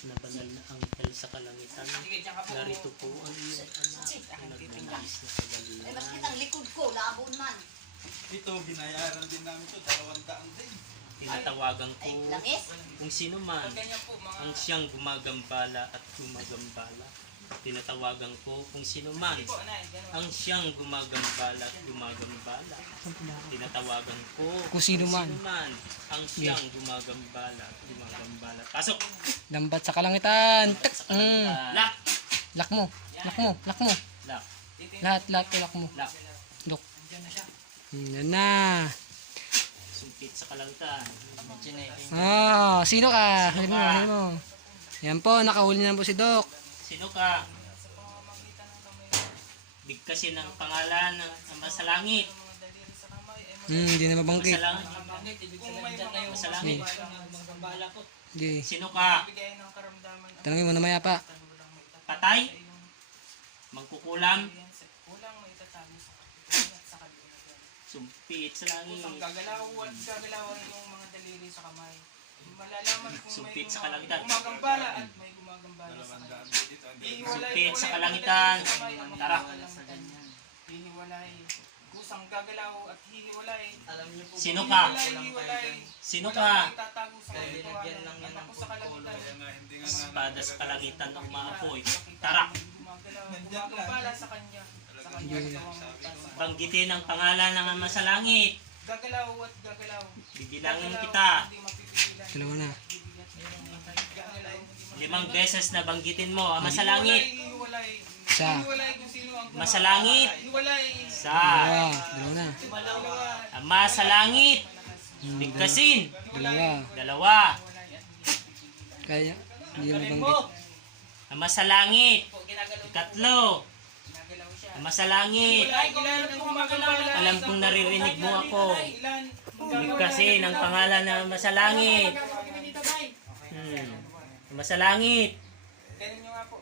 na banal na anghel sa kalangitan, narito po ang iyong anak na nagnanais na kagalingan. Ay, bakit ang likod ko, labon man. Ito, binayaran din namin ito, 200 din. Tinatawagan Ay, ko langis. kung sino man ang siyang gumagambala at gumagambala. Tinatawagan ko kung sino man ang siyang gumagambala at gumagambala. Tinatawagan ko Kung sino man. ang siyang gumagambala at gumagambala. Pasok! Lambat sa kalangitan. Tak. Lock! Lock mo. Lock mo. Lock mo. Lock! Lahat lock mo. Lock! Lock. Yan na. Sumpit sa kalangitan. Sino ka? Halin mo. Yan po, nakahuli na po si Doc. Sino ka? Bigkasin ang pangalan ng Ama sa Langit. Hindi na mabanggit. Masalangit. Hindi. Sino ka? Tanungin mo na maya pa. Patay? Magkukulam? Sumpit sa langit. Gagalawan yung mga daliri sa kamay. Malalaman kung Sumpit may sa kalangitan. gumagambala at may gumagambala sa kanya. Sumpit sa kalangitan. Tara. Hihiwalay. Kusang gagalaw at hihiwalay. Sino ka? Hihiwalay. Sino ka? Tatago sa kalipuan. At ako sa kalangitan. Espada sa kalangitan ng maapoy. Tara. Gumagambala sa kanya. Sa kanya. Banggitin ang pangalan ng Ama sa Langit. Gagalaw at gagalaw. Bibilangin kita. Hindi mapipigilan. Dalawa na. 5 beses na banggitin mo. Ama sa Langit. Hihiwalay. Isa. Hihiwalay kung sino ang Ama sa Langit. hiwalay. Sa Dalawa na. Ama sa Langit. Bigkasin. Dalawa. 2. Kaya, hindi mo mabanggit. Ama sa Langit. 3. Ama sa Langit. Alam kong naririnig mo ako. Bigkasin ang pangalan ng Ama sa Langit. Ama sa Langit. Ganun nyo nga po.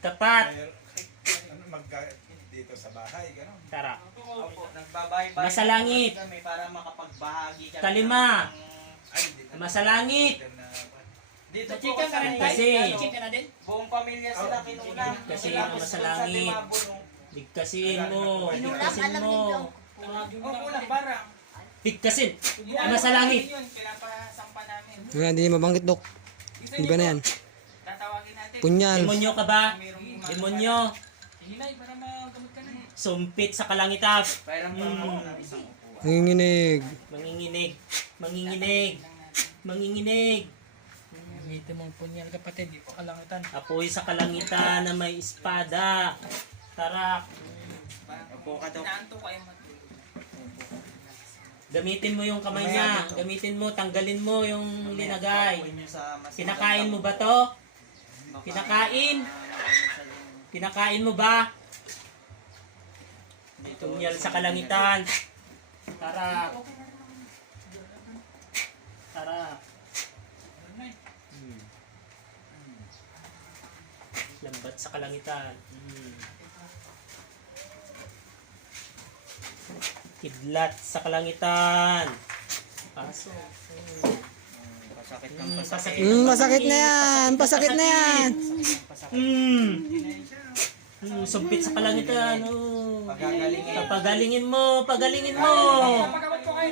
Tapat. Ano, dito sa bahay, gano'n. Tara. Opo, nagbabahay-bahay Ama sa Langit. kami para makapagbahagi kami. 5. Ay, hindi Ama sa Langit. Dito po kasi Kasi buong pamilya sila kinulam. Kasi Sila Ama po sa sa Langit. Timabo nung Bigkasin mo. Inulam, Bigkasin alam mo. ninyo. opo lang, barang. Bigkasin. Ama sa Langit. Yun, pinapasampa namin. Hindi mabanggit, Doc. Hindi ba na yan? Tatawagin natin. Punyal. Demonyo ka ba? Demonyo. Hilay, para magamit ka na. Sumpit sa kalangitan. Pairam pa mo ng isang upuan. Nanginginig. Manginginig. Manginginig. Manginginig. Ito mong punyal kapatid, di po kalangitan. Apoy sa kalangitan na may espada. Tarak. Opo ka daw. Inaanto ko ay Gamitin mo yung kamay niya. Gamitin mo, tanggalin mo yung linagay. Pinakain mo ba to? Pinakain? Pinakain mo ba? Tunyal sa kalangitan. Tarak. Tarak. Lambat sa kalangitan. Kidlat sa kalangitan. Pasok. Pasakit. Pasakit na yan. Pasakit na yan. Sumpit sa kalangitan. Pagagalingin. Pagalingin mo. Pagalingin mo.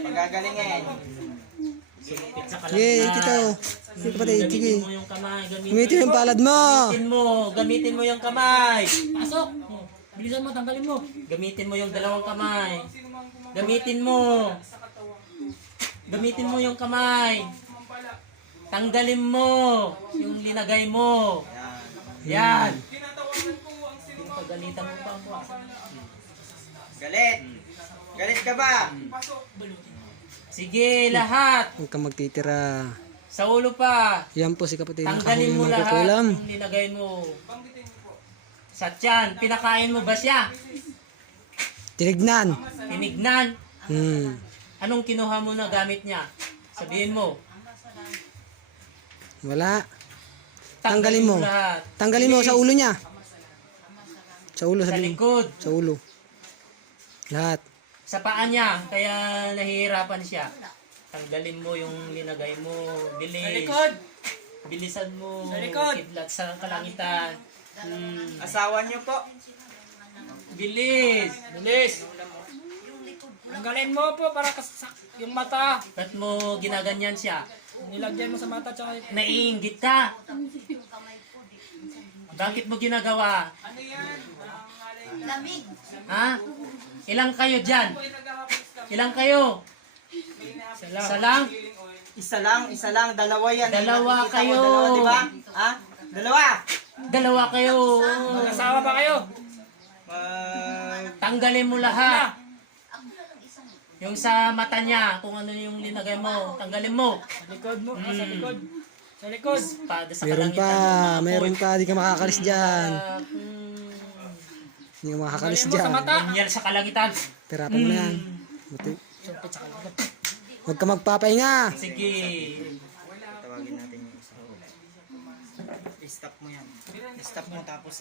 Pagagalingin. Sumpit sa Sige, kalangitan. tito. Sige, kapatid. Sige. Gamitin mo yung kamay. Gamitin mo yung palad mo. Gamitin mo. Gamitin mo yung kamay. Pasok! Bilisan mo, tanggalin mo. Gamitin mo yung dalawang kamay. Gamitin mo. Gamitin mo yung kamay. Tanggalin mo yung linagay mo. Yan. Pinapagalitan mo pa ako. Galit. Galit ka ba? Sige, lahat. Huwag kang magtitira. Sa ulo pa. Yan po si kapatid. Tanggalin Nakahuli mo ng lahat kukulam. yung linagay mo. Sa tiyan, pinakain mo ba siya? Tinignan. Tinignan? Anong kinuha mo na gamit niya? Sabihin mo. Wala. Tanggalin mo. lahat. Tanggalin mo sa ulo niya. Sa ulo, Sa sabihin mo. likod. Sa ulo. Lahat. Sa paa niya, kaya nahihirapan siya. Tanggalin mo yung linagay mo. Bilis. Sa likod. Bilisan mo. Sa likod. Kidlat sa kalangitan. Asawa niyo po. Bilis. Bilis. Tanggalin mo po para yung mata. Ba't mo ginaganyan siya? Nilagyan mo sa mata tsaka Naiinggit ka. Bakit mo ginagawa? ano yan? Lamig. Ha? Ilang kayo dyan? Ilang kayo? Isa lang? Isa lang, dalawa yan. Dalawa Nakikita kayo. ko, dalawa, di ba? Ha? Dalawa. Dalawa kayo. Asawa ba kayo? Tanggalin mo lahat. Yung sa mata niya, kung ano yung linagay mo, tanggalin mo. Sa likod mo, sa likod. Sa likod. Pada sa Meron pa, kalangitan. meron pa. Di ka makakalis dyan. Hindi ka makakalis Tanggalin mo sa dyan. mata. Bunyal sa kalangitan. Pirapan mo na yan. Buti. Huwag ka magpapahinga. Sige. Tawagin natin yung isa. I-stop mo yan. I-stop mo tapos